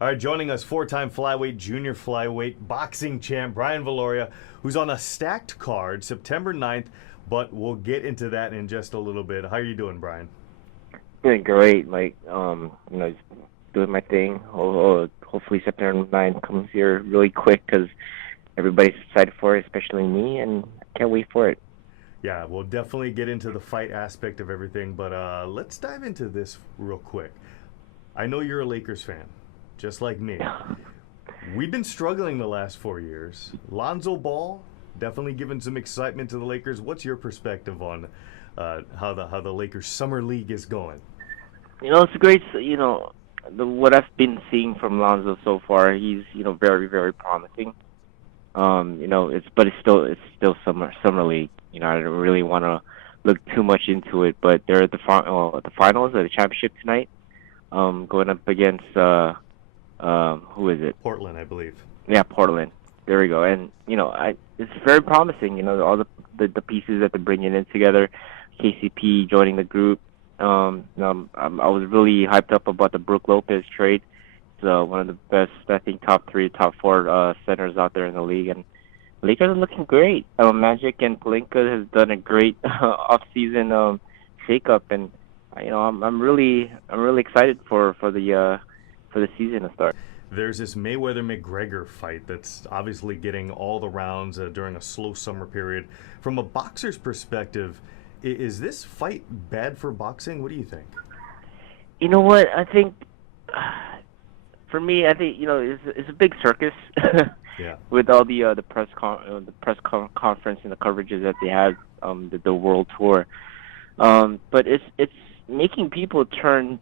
All right, joining us, four-time flyweight, junior flyweight, boxing champ, Brian Viloria, who's on a stacked card, September 9th, but we'll get into that in just a little bit. How are you doing, Brian? Doing great, Mike. Just doing my thing. Hopefully September 9th comes here really quick because everybody's excited for it, especially me, and I can't wait for it. Yeah, we'll definitely get into the fight aspect of everything, but let's dive into this real quick. I know you're a Lakers fan, just like me. We've been struggling the last 4 years. Lonzo Ball definitely giving some excitement to the Lakers. What's your perspective on how the Lakers summer league is going? It's a great. What I've been seeing from Lonzo so far, he's very very promising. It's still summer league. I don't really want to look too much into it, but they're at the finals of the championship tonight, going up against who is it? Portland, I believe. Yeah, Portland. There we go. And it's very promising. All the pieces that they're bringing in together. KCP joining the group. I was really hyped up about the Brook Lopez trade. It's one of the best, I think, top 3, top 4 centers out there in the league, and Lakers are looking great. Magic and Pelinka has done a great off-season shakeup, and I'm really excited for the season to start. There's this Mayweather-McGregor fight that's obviously getting all the rounds during a slow summer period. From a boxer's perspective, is this fight bad for boxing? What do you think? You know what? I think, for me, it's a big circus. Yeah. With all the press conference and the coverages that they have, the world tour, but it's making people turn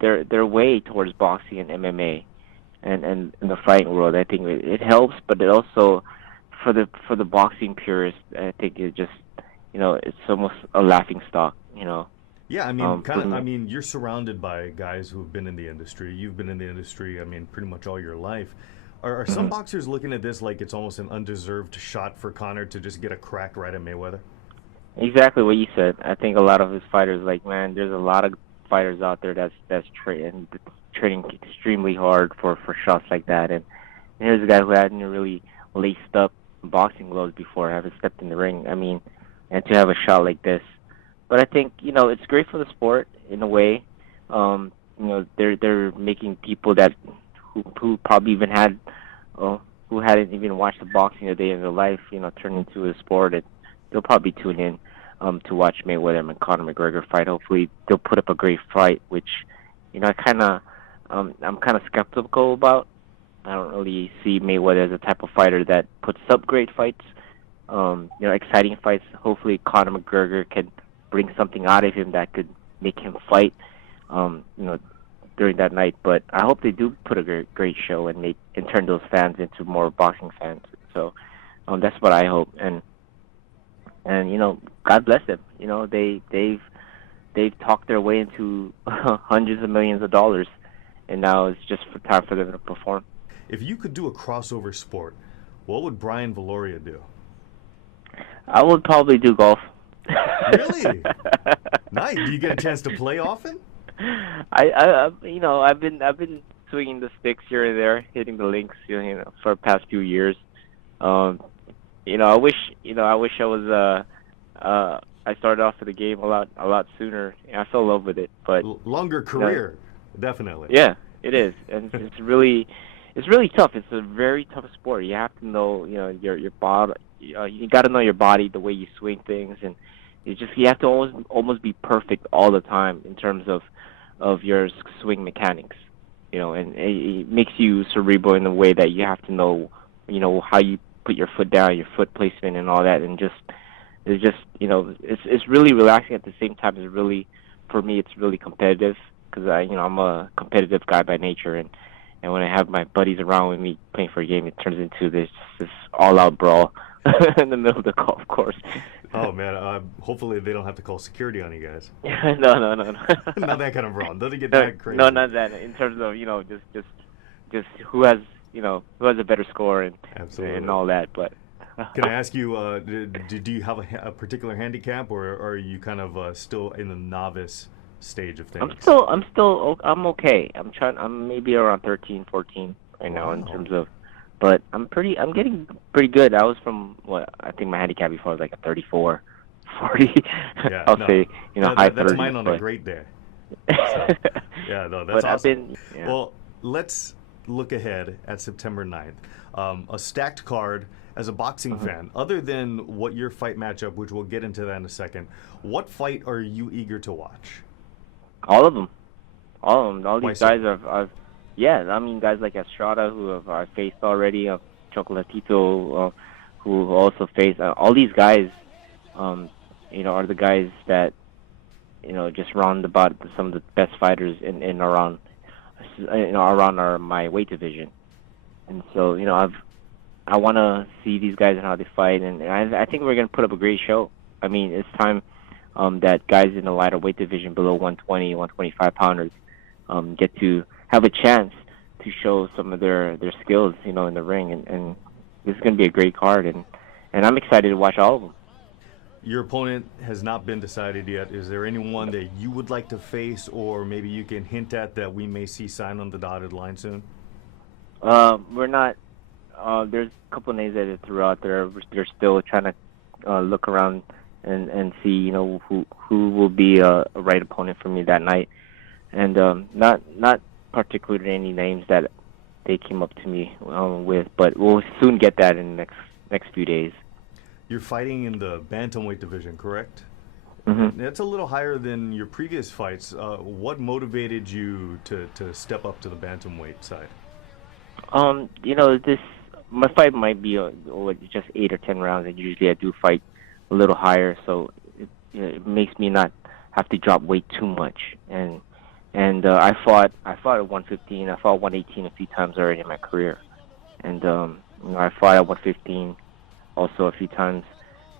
their way towards boxing and MMA, and in the fighting world. I think it helps, but it also for the boxing purists, I think it just it's almost a laughing stock. Yeah, I mean, you're surrounded by guys who have been in the industry. You've been in the industry, pretty much all your life. Are some boxers looking at this like it's almost an undeserved shot for Conor to just get a crack right at Mayweather? Exactly what you said. I think a lot of his fighters, there's a lot of fighters out there that's training extremely hard for shots like that. And here's a guy who hadn't really laced up boxing gloves before, haven't stepped in the ring. And to have a shot like this. But I think it's great for the sport in a way. They're making people that who probably even who hadn't even watched the boxing a day in their life, turn into a sport, and they'll probably tune in to watch Mayweather and Conor McGregor fight. Hopefully they'll put up a great fight, which I'm kind of skeptical about. I don't really see Mayweather as a type of fighter that puts up great fights, exciting fights. Hopefully Conor McGregor can bring something out of him that could make him fight, during that night. But I hope they do put a great show and turn those fans into more boxing fans. So that's what I hope. And God bless them. They've talked their way into hundreds of millions of dollars, and now it's just time for them to perform. If you could do a crossover sport, what would Brian Viloria do? I would probably do golf. Really? Nice. Do you get a chance to play often? I've been swinging the sticks here and there, hitting the links, for the past few years. I wish I was I started off with the game a lot sooner. I fell in love with it, but longer career, definitely. Yeah, it is, and it's really tough. It's a very tough sport. You have to know, your body. You got to know your body, the way you swing things, and you have to almost be perfect all the time in terms of your swing mechanics. And it makes you cerebral in the way that you have to know, how you put your foot down, your foot placement, and all that, and it's really relaxing at the same time. It's really, for me, it's really competitive because I'm a competitive guy by nature, and when I have my buddies around with me playing for a game, it turns into this all-out brawl in the middle of the golf course. Oh man! Hopefully they don't have to call security on you guys. No. Not that kind of brawl. Doesn't get that crazy. No, not that. In terms of just who has a better score and all that. But can I ask you, do you have a particular handicap, or are you kind of still in the novice stage of things? I'm okay. I'm maybe around 13, 14 right now in Wow. terms of, but I'm getting pretty good. I was from what I think my handicap before was like a 34, 40. Yeah, I'll no, say, high that's 30s. mine on a great day. So, yeah, no, that's But I've awesome. been, yeah. Well, let's look ahead at September 9th. A stacked card as a boxing fan. Other than what your fight matchup, which we'll get into that in a second, what fight are you eager to watch? All of them. All of them. All Why these so? guys yeah, I mean, guys like Estrada who I've faced already, Chocolatito, who have also faced. All these guys, are the guys that, just round about some of the best fighters in around, around my weight division. And so, I want to see these guys and how they fight, and I think we're going to put up a great show. I mean, it's time that guys in the lighter weight division below 120, 125 pounders get to have a chance to show some of their skills, in the ring, and this is going to be a great card, and I'm excited to watch all of them. Your opponent has not been decided yet. Is there anyone that you would like to face, or maybe you can hint at that we may see sign on the dotted line soon? We're not. There's a couple of names that I threw out there. They're still trying to look around and see, who will be a right opponent for me that night, and not particularly any names that they came up to me with, but we'll soon get that in the next few days. You're fighting in the bantamweight division, correct? Mm-hmm. That's a little higher than your previous fights. What motivated you to step up to the bantamweight side? My fight might be just 8 or 10 rounds, and usually I do fight a little higher, so it makes me not have to drop weight too much. And I fought at 115. I fought 118 a few times already in my career, and I fought at 115 also a few times.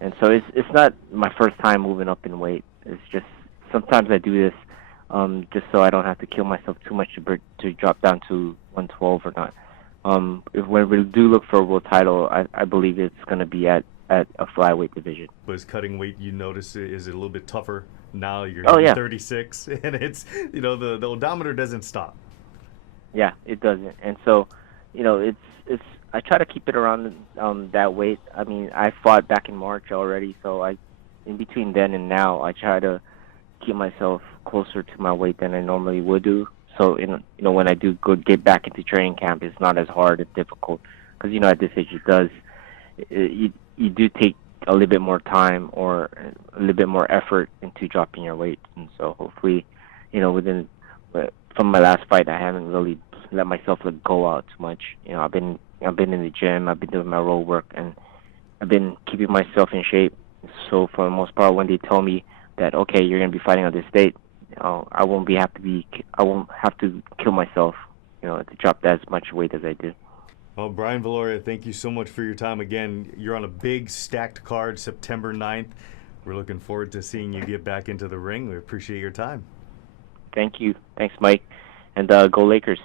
And so it's not my first time moving up in weight. It's just sometimes I do this just so I don't have to kill myself too much to drop down to 112 or not. When we do look for a world title, I believe it's going to be at a flyweight division. Was cutting weight, you notice, is it a little bit tougher now? You're 36, and it's, the odometer doesn't stop. Yeah, it doesn't. And so, it's I try to keep it around that weight. I mean, I fought back in March already, so in between then and now, I try to keep myself closer to my weight than I normally would do. So, when I do get back into training camp, it's not as hard and difficult. Because, at this age, you do take a little bit more time or a little bit more effort into dropping your weight. And so, hopefully, from my last fight, I haven't really let myself go out too much. I've been in the gym, I've been doing my road work, and I've been keeping myself in shape. So, for the most part, when they tell me that, okay, you're going to be fighting on this date, I won't have to kill myself, to drop as much weight as I did. Well, Brian Viloria, thank you so much for your time again. You're on a big stacked card September 9th. We're looking forward to seeing you get back into the ring. We appreciate your time. Thank you. Thanks, Mike. And go Lakers.